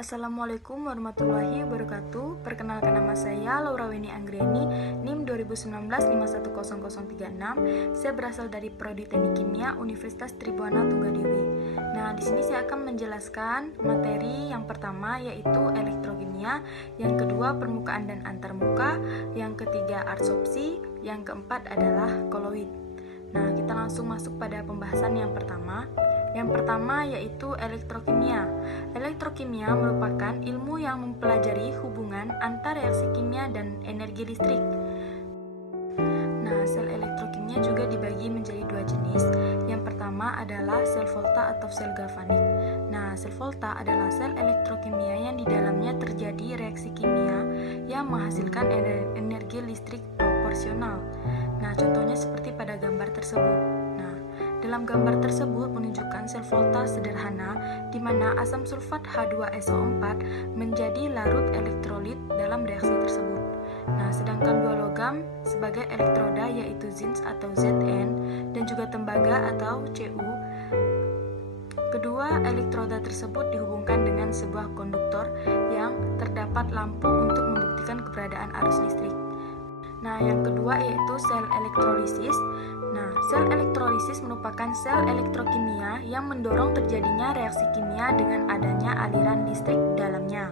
Assalamualaikum warahmatullahi wabarakatuh. Perkenalkan, nama saya Laura Weni Anggreni, NIM 2019510036. Saya berasal dari Prodi Teknik Kimia Universitas Tribhuwana Tunggadewi. Nah, di sini saya akan menjelaskan materi yang pertama yaitu elektrokimia, yang kedua permukaan dan antarmuka, yang ketiga adsorpsi, yang keempat adalah koloid. Nah, kita langsung masuk pada pembahasan yang pertama. Yang pertama yaitu elektrokimia. Elektrokimia merupakan ilmu yang mempelajari hubungan antar reaksi kimia dan energi listrik. Nah, sel elektrokimia juga dibagi menjadi dua jenis. Yang pertama adalah sel volta atau sel galvanik. Nah, sel volta adalah sel elektrokimia yang di dalamnya terjadi reaksi kimia yang menghasilkan energi listrik proporsional. Nah, contohnya seperti pada gambar tersebut. Dalam gambar tersebut menunjukkan sel volta sederhana di mana asam sulfat H2SO4 menjadi larut elektrolit dalam reaksi tersebut. Nah, sedangkan dua logam sebagai elektroda yaitu Zn atau Zn dan juga tembaga atau Cu. Kedua elektroda tersebut dihubungkan dengan sebuah konduktor yang terdapat lampu untuk membuktikan keberadaan arus listrik. Nah, yang kedua yaitu sel elektrolisis. Nah, sel elektrolisis merupakan sel elektrokimia yang mendorong terjadinya reaksi kimia dengan adanya aliran listrik di dalamnya.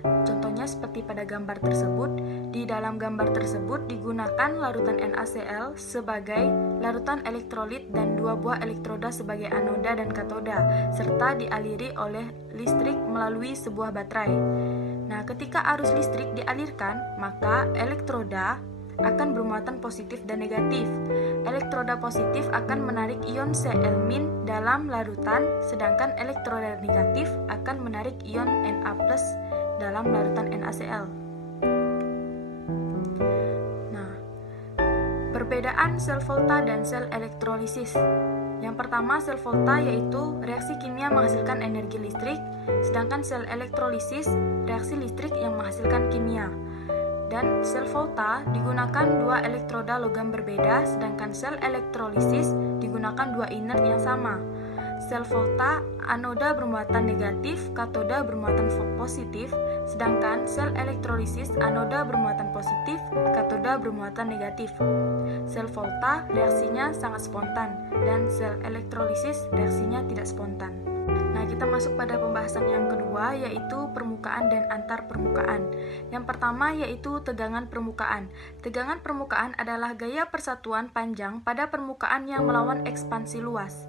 Contohnya seperti pada gambar tersebut. Di dalam gambar tersebut digunakan larutan NaCl sebagai larutan elektrolit dan dua buah elektroda sebagai anoda dan katoda, serta dialiri oleh listrik melalui sebuah baterai. Nah, ketika arus listrik dialirkan, maka elektroda akan bermuatan positif dan negatif. Elektroda positif akan menarik ion Cl- dalam larutan, sedangkan elektroda negatif akan menarik ion Na+ dalam larutan NaCl. Nah, perbedaan sel volta dan sel elektrolisis. Yang pertama, sel volta yaitu reaksi kimia menghasilkan energi listrik, sedangkan sel elektrolisis reaksi listrik yang menghasilkan kimia. Dan sel volta digunakan dua elektroda logam berbeda, sedangkan sel elektrolisis digunakan dua inert yang sama. Sel volta anoda bermuatan negatif, katoda bermuatan positif, sedangkan sel elektrolisis anoda bermuatan positif, katoda bermuatan negatif. Sel volta reaksinya sangat spontan dan sel elektrolisis reaksinya tidak spontan. Nah, kita masuk pada pembahasan yang kedua yaitu permukaan dan antar permukaan. Yang pertama yaitu tegangan permukaan. Tegangan permukaan adalah gaya persatuan panjang pada permukaan yang melawan ekspansi luas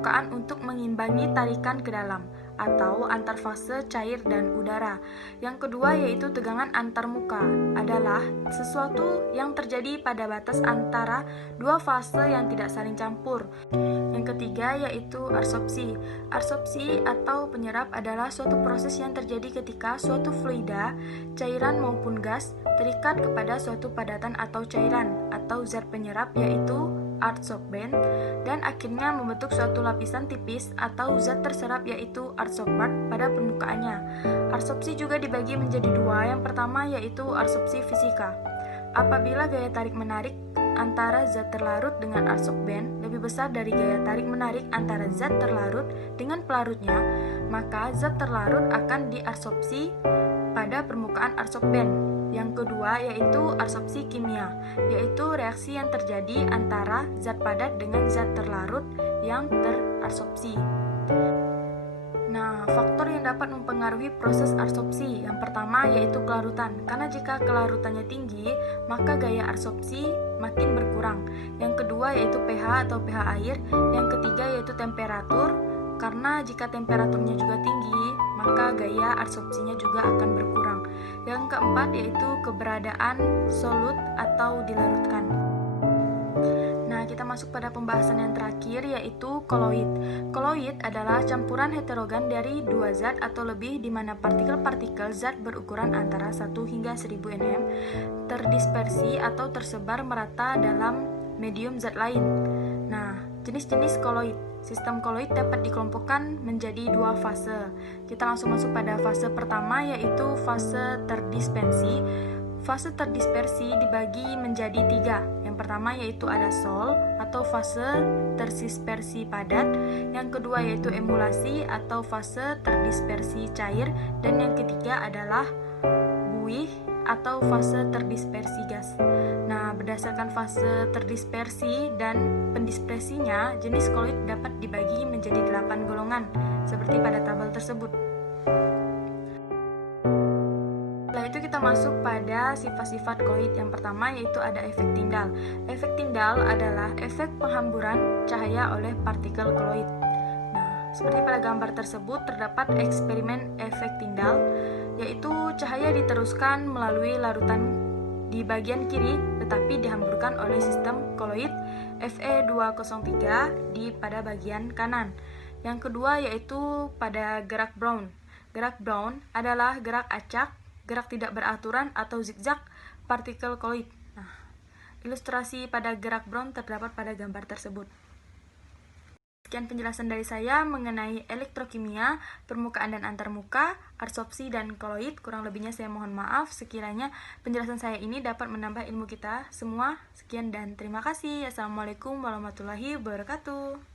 permukaan untuk mengimbangi tarikan ke dalam atau antar fase cair dan udara. Yang kedua yaitu tegangan antarmuka, adalah sesuatu yang terjadi pada batas antara dua fase yang tidak saling campur. Yang ketiga yaitu adsorpsi. Adsorpsi atau penyerap adalah suatu proses yang terjadi ketika suatu fluida, cairan maupun gas terikat kepada suatu padatan atau cairan atau zat penyerap yaitu adsorbent dan akhirnya membentuk suatu lapisan tipis atau zat terserap yaitu adsorbate pada permukaannya. Adsorpsi juga dibagi menjadi dua. Yang pertama yaitu adsorpsi fisika. Apabila gaya tarik-menarik antara zat terlarut dengan adsorbent lebih besar dari gaya tarik-menarik antara zat terlarut dengan pelarutnya, maka zat terlarut akan diadsorpsi pada permukaan adsorbent. Yang kedua yaitu adsorpsi kimia, yaitu reaksi yang terjadi antara zat padat dengan zat terlarut yang teradsorpsi. Nah, faktor yang dapat mempengaruhi proses adsorpsi yang pertama yaitu kelarutan, karena jika kelarutannya tinggi, maka gaya adsorpsi makin berkurang. Yang kedua yaitu pH atau pH air. Yang ketiga yaitu temperatur, karena jika temperaturnya juga tinggi, maka gaya adsorpsinya juga akan berkurang. Yang keempat yaitu keberadaan solut atau dilarutkan. Nah, kita masuk pada pembahasan yang terakhir yaitu koloid. Koloid adalah campuran heterogen dari dua zat atau lebih di mana partikel-partikel zat berukuran antara 1 hingga 1000 nm terdispersi atau tersebar merata dalam medium zat lain. Nah, jenis-jenis koloid. Sistem koloid dapat dikelompokkan menjadi dua fase. Kita langsung masuk pada fase pertama yaitu fase terdispersi. Fase terdispersi dibagi menjadi tiga. Yang pertama yaitu ada sol atau fase terdispersi padat, yang kedua yaitu emulasi atau fase terdispersi cair, dan yang ketiga adalah buih atau fase terdispersi gas. Nah, berdasarkan fase terdispersi dan pendispersinya, jenis koloid dapat dibagi menjadi 8 golongan seperti pada tabel tersebut. Setelah itu kita masuk pada sifat-sifat koloid. Yang pertama yaitu ada efek Tyndall. Efek Tyndall adalah efek penghamburan cahaya oleh partikel koloid. Nah, seperti pada gambar tersebut terdapat eksperimen efek Tyndall, yaitu cahaya diteruskan melalui larutan di bagian kiri tetapi dihamburkan oleh sistem koloid Fe203 pada bagian kanan. Yang kedua yaitu pada gerak Brown. Gerak Brown adalah gerak acak, gerak tidak beraturan atau zigzag partikel koloid. Nah, ilustrasi pada gerak Brown terdapat pada gambar tersebut. Sekian penjelasan dari saya mengenai elektrokimia, permukaan dan antarmuka, adsorpsi dan koloid. Kurang lebihnya saya mohon maaf sekiranya penjelasan saya ini dapat menambah ilmu kita semua. Sekian dan terima kasih. Assalamualaikum warahmatullahi wabarakatuh.